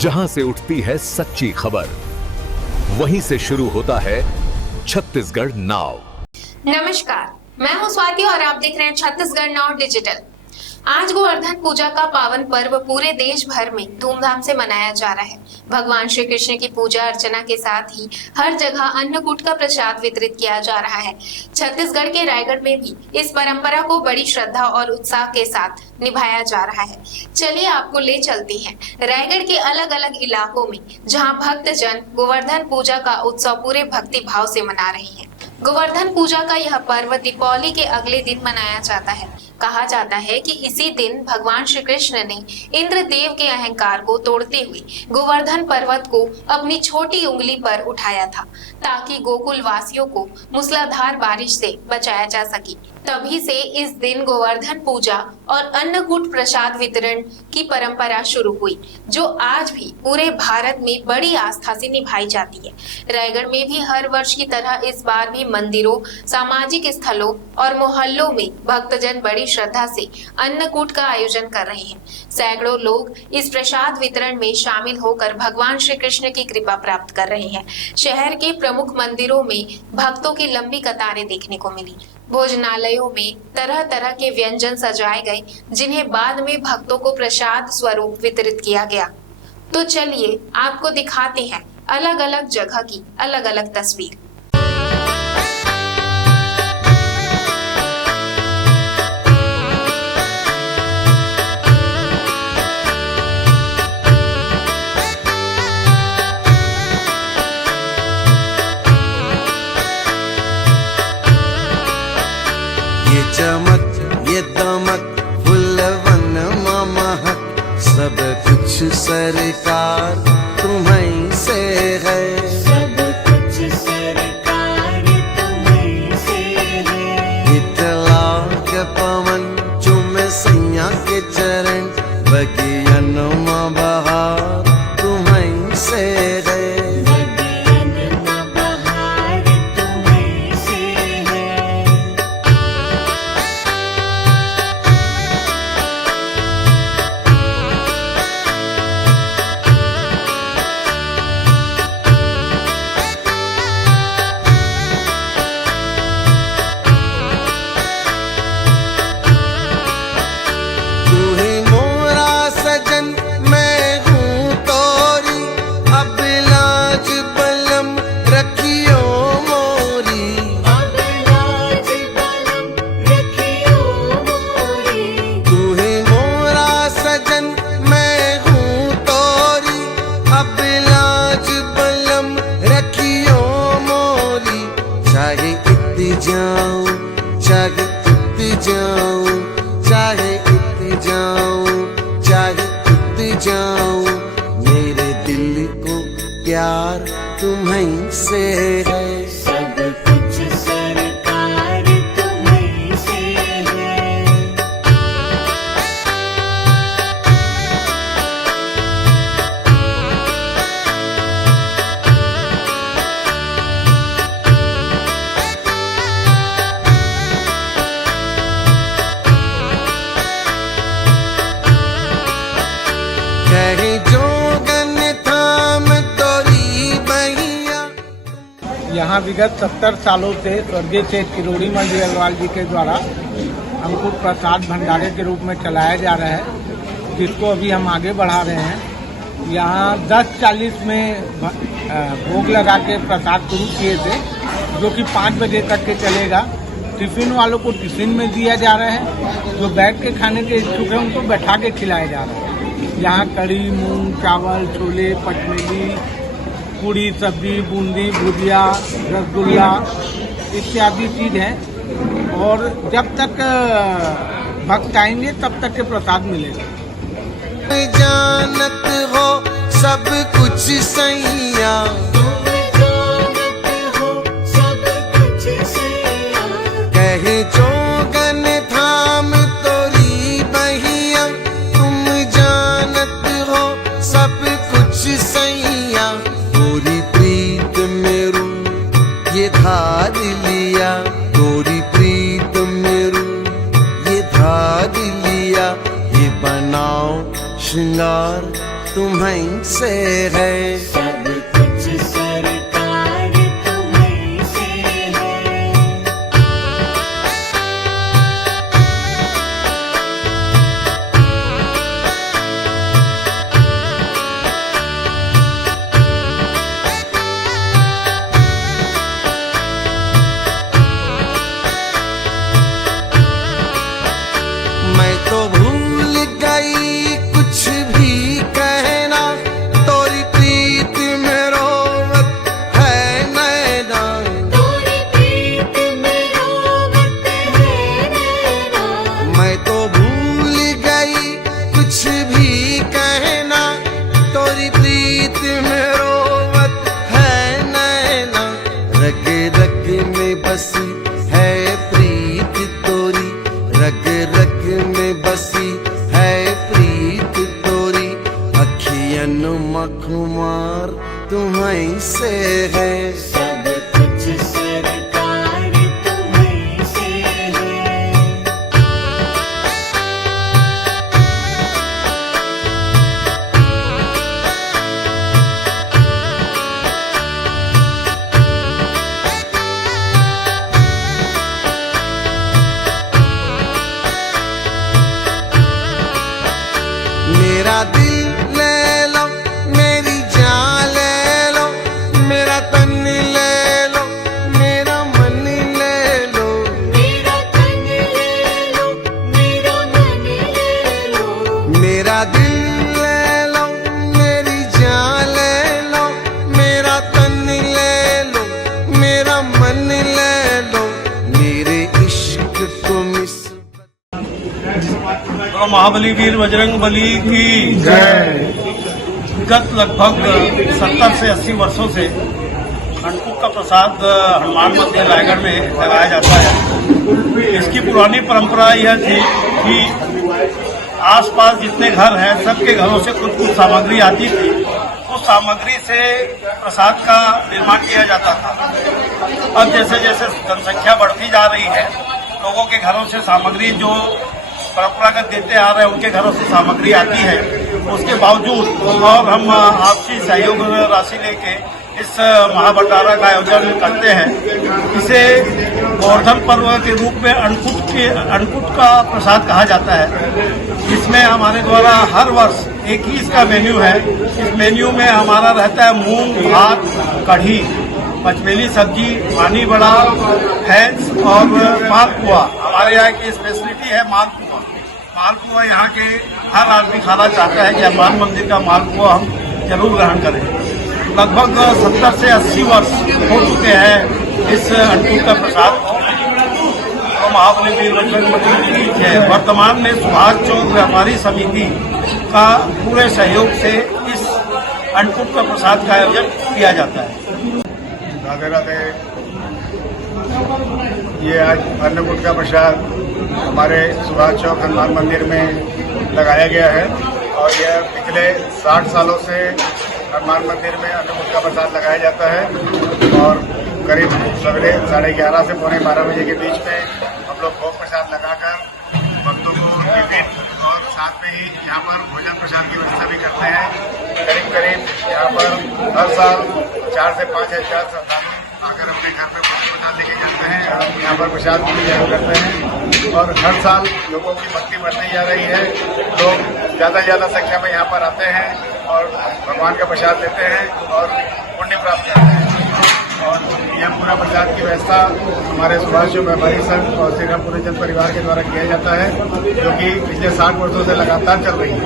जहां से उठती है सच्ची खबर, वहीं से शुरू होता है छत्तीसगढ़ नाउ। नमस्कार, मैं हूं स्वाति और आप देख रहे हैं छत्तीसगढ़ नाउ डिजिटल। आज गोवर्धन पूजा का पावन पर्व पूरे देश भर में धूमधाम से मनाया जा रहा है। भगवान श्री कृष्ण की पूजा अर्चना के साथ ही हर जगह अन्नकूट का प्रसाद वितरित किया जा रहा है। छत्तीसगढ़ के रायगढ़ में भी इस परंपरा को बड़ी श्रद्धा और उत्साह के साथ निभाया जा रहा है। चलिए आपको ले चलते हैं रायगढ़ के अलग अलग इलाकों में, जहां भक्तजन गोवर्धन पूजा का उत्सव पूरे भक्ति भाव से मना रहे हैं। गोवर्धन पूजा का यह पर्व दीपावली के अगले दिन मनाया जाता है। कहा जाता है कि इसी दिन भगवान श्री कृष्ण ने इंद्रदेव के अहंकार को तोड़ते हुए गोवर्धन पर्वत को अपनी छोटी उंगली पर उठाया था, ताकि गोकुल वासियों को मूसलाधार बारिश से बचाया जा सके। तभी से इस दिन गोवर्धन पूजा और अन्नकूट प्रसाद वितरण की परंपरा शुरू हुई, जो आज भी पूरे भारत में बड़ी आस्था से निभाई जाती है। रायगढ़ में भी हर वर्ष की तरह इस बार भी मंदिरों, सामाजिक स्थलों और मोहल्लों में भक्तजन बड़ी श्रद्धा से अन्नकूट का आयोजन कर रहे हैं। सैकड़ों लोग इस प्रसाद वितरण में शामिल होकर भगवान श्री कृष्ण की कृपा प्राप्त कर रहे हैं। शहर के प्रमुख मंदिरों में भक्तों की लंबी कतारें देखने को मिली। भोजनालयों में तरह तरह के व्यंजन सजाए गए, जिन्हें बाद में भक्तों को प्रसाद स्वरूप वितरित किया गया। तो चलिए आपको दिखाते हैं अलग अलग जगह की अलग अलग तस्वीर। ये चमक ये दमक फुलवन महक, सब कुछ सरकार तुम्हीं से है। सब कुछ सरकार तुम्हीं से है। इतला के पवन चुमे सैया के चरण, बगियन में बहार तुम्हीं से है। बगियन में बहार तुम्हीं से है। तू ही मोरा सजन, मैं हूँ तोरी, अब लाज बलम रखियो मोरी। अब लाज बलम रखियो मोरी। तू ही मोरा सजन, मैं हूँ तोरी, अब लाज बलम रखियो मोरी। चाहे इत्ती जाऊं, चाहे इत्ती जाऊं, चाहे इत्ती जाऊं, चाहे इत्ती जाऊं, मेरे दिल को प्यार तुम्हीं से है। सब कुछ सरकार तुम्हीं से है। कहे जोगन थाम तोरी बहिया। यहाँ विगत 70 सालों से स्वर्गीय से किरोड़ी मंडी अग्रवाल जी के द्वारा हमको प्रसाद भंडारे के रूप में चलाया जा रहा है, जिसको अभी हम आगे बढ़ा रहे हैं। यहाँ 10:40 में भोग लगा के प्रसाद शुरू किए थे, जो कि 5 बजे तक के चलेगा। टिफिन वालों को टिफिन में दिया जा रहा है, जो बैठ के खाने के इच्छुक है उनको बैठा के खिलाया जा रहा है। यहाँ कढ़ी, मूंग, चावल, छोले, पचमेली, पूड़ी, सब्जी, बूंदी, भुजिया, रसगुल्ला इत्यादि चीज है। और जब तक भक्त आएंगे तब तक के प्रसाद मिलेगा। जानत हो सब कुछ सैया, तुम जानत हो सब कुछ सैया। कहे जोगन थाम तोरी बहिया, तुम जानत हो सब कुछ सैया। तोरी प्रीत मेरू ये धार लिया, तोरी प्रीत मेरू ये धार लिया। ये बनाओ श्रृंगार तुम्हीं से है। सब कुछ सरकार तुम्हीं से है। मैं तो भूल गई कुछ भी कहना, तोरी प्रीत में रोवत है नैना। तोरी प्रीत में रोवत है नैना। मैं तो भूल गई कुछ भी कहना, तोरी प्रीत में रोवत है नैना। रग रग में बसी है प्रीत तोरी, रग रग में बसी है प्रीत तोरी। अखियन मखुमार तुम्हीं से है। सब कुछ सरकार तुम्हीं से है। मेरा दिल ले लो, मेरी जान ले लो, मेरा तन ले लो, मेरा मन ले लो। मेरा तन ले लो, मेरा मन ले लो। मेरा दिल ले लो, मेरी जान ले लो, मेरा तन ले लो, मेरा मन ले लो। मेरे इश्क को मिस और महाबली वीर बजरंग बली की जय। गत लगभग 70 से 80 वर्षों से अन्नकूट का प्रसाद हनुमान मंदिर रायगढ़ में लगाया जाता है। इसकी पुरानी परंपरा यह थी कि आसपास जितने घर हैं सबके घरों से कुछ कुछ सामग्री आती थी। उस सामग्री से प्रसाद का निर्माण किया जाता था। अब जैसे जैसे जनसंख्या बढ़ती जा रही है, लोगों के घरों से सामग्री जो परंपरागत देते आ रहे हैं उनके घरों से सामग्री आती है। उसके बावजूद और हम आपसी सहयोग राशि लेके इस महाभंडारा का आयोजन करते हैं। इसे गोवर्धन पर्व के रूप में अन्नकूट का प्रसाद कहा जाता है। इसमें हमारे द्वारा हर वर्ष एक ही इसका मेन्यू है। इस मेन्यू में हमारा रहता है मूंग, भात, कढ़ी, पचमेली सब्जी, पानी बड़ा, हैंस और मालपुआ। हमारे यहाँ की स्पेशलिटी है मालपुआ। मालपुआ यहाँ के हर आदमी खाना चाहता है कि हनुमान मंदिर का मालपुआ हम जरूर ग्रहण करें। लगभग 70 से 80 वर्ष हो चुके हैं इस अन्नकूट का प्रसाद को। तो महाबली वीर बजरंग बली की जय। वर्तमान में सुभाष चौक व्यापारी समिति का पूरे सहयोग से इस अन्नकूट का प्रसाद का आयोजन किया जाता है। राधे राधे। ये आज अन्नकूट का प्रसाद हमारे सुभाष चौक हनुमान मंदिर में लगाया गया है और यह पिछले 60 सालों से हनुमान मंदिर में अन्नकूट का प्रसाद लगाया जाता है। और करीब सवेरे 11:30 से 12:15 बजे के बीच में हम लोग भोग प्रसाद लगाकर भक्तों को टिफिन और साथ में ही यहाँ पर भोजन प्रसाद की व्यवस्था भी करते हैं। करीब करीब यहाँ पर हर साल 4 से 5 हजार श्रद्धालु आकर अपने घर में भोजन प्रसाद लेके जाते हैं और यहाँ पर प्रसाद भी ग्रहण करते हैं। और हर साल लोगों की भक्ति बढ़ती जा रही है। लोग ज़्यादा से ज़्यादा संख्या में यहाँ पर आते हैं और भगवान का प्रसाद लेते हैं और पुण्य प्राप्त करते हैं। और यह पूरा प्रसाद की व्यवस्था हमारे सुभाष चौक व्यापारी संघ और श्री राम पूरे जन परिवार के द्वारा किया जाता है, जो कि पिछले 60 वर्षों से लगातार चल रही है।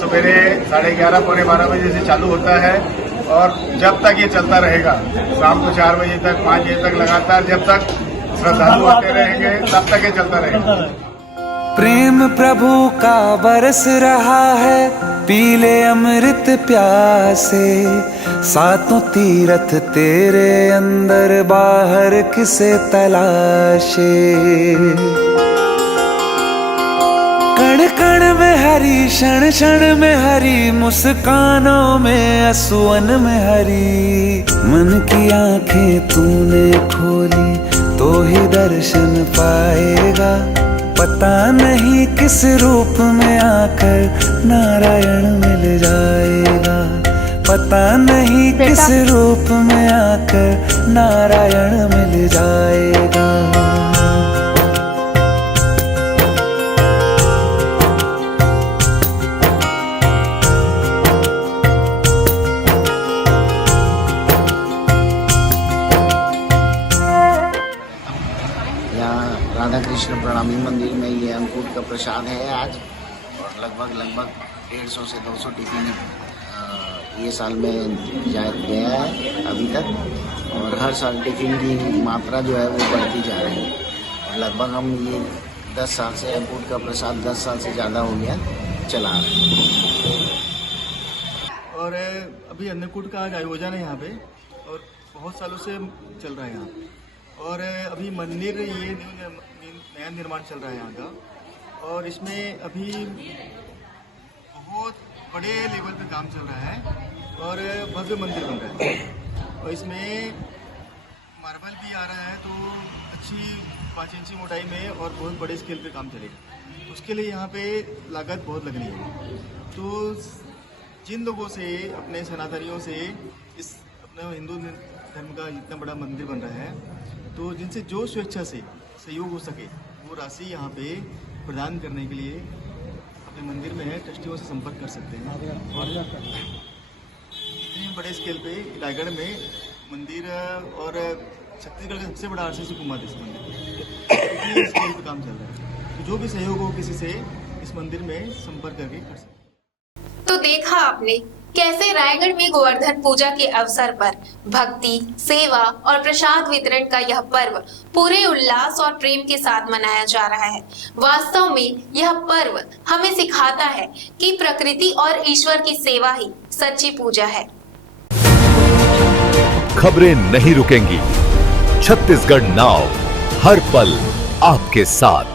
सवेरे 11:30 पौने 12 बजे से चालू होता है और जब तक ये चलता रहेगा, शाम को 4 बजे तक, 5 बजे तक लगातार, जब तक श्रद्धालु आते रहेंगे तब तक ये चलता रहेगा। प्रेम प्रभु का बरस रहा है, पीले अमृत प्यासे, सातों तीरथ तेरे अंदर बाहर किसे तलाशे। कण कण में हरी, क्षण क्षण में हरी, मुस्कानों में असुवन में हरी। मन की आंखें तूने खोली तो ही दर्शन पाएगा, पता नहीं किस रूप में आकर नारायण मिल जाए। पता नहीं किस रूप में आकर नारायण मिल जाएगा। यहाँ राधा कृष्ण प्रणामी मंदिर में ये अन्नकूट का प्रसाद है आज, और लगभग 150 से 200 टिफिन ये साल में गया है अभी तक, और हर साल टिफिन की मात्रा जो है वो बढ़ती जा रही है, और लगभग हम ये 10 साल से अन्नकूट का प्रसाद 10 साल से ज़्यादा हो गया चला रहे हैं। और अभी अन्नकूट का आज आयोजन है यहाँ पे, और बहुत सालों से चल रहा है यहाँ, और अभी मंदिर ये नया निर्माण चल रहा है यहाँ का, और इसमें अभी बहुत बड़े लेवल पे काम चल रहा है, और भव्य मंदिर बन रहा है, और इसमें मार्बल भी आ रहा है, तो अच्छी 5 इंची मोटाई में और बहुत बड़े स्केल पे काम चलेगा। उसके लिए यहाँ पे लागत बहुत लग रही है। तो जिन लोगों से, अपने सनातनियों से, इस अपने हिंदू धर्म का इतना बड़ा मंदिर बन रहा है, तो जिनसे जो स्वेच्छा से सहयोग हो सके वो राशि यहाँ पे प्रदान करने के लिए अपने मंदिर में है, ट्रस्टियों से संपर्क कर सकते हैं। और इतने बड़े स्केल पे रायगढ़ में मंदिर, और छत्तीसगढ़ का सबसे बड़ा आरसीसी कुमार इस मंदिर इतने स्केल पे काम चल रहा है, तो जो भी सहयोग हो किसी से इस मंदिर में संपर्क करके कर सकते हैं। तो देखा आपने कैसे रायगढ़ में गोवर्धन पूजा के अवसर पर भक्ति, सेवा और प्रसाद वितरण का यह पर्व पूरे उल्लास और प्रेम के साथ मनाया जा रहा है। वास्तव में यह पर्व हमें सिखाता है कि प्रकृति और ईश्वर की सेवा ही सच्ची पूजा है। खबरें नहीं रुकेंगी, छत्तीसगढ़ नाउ हर पल आपके साथ।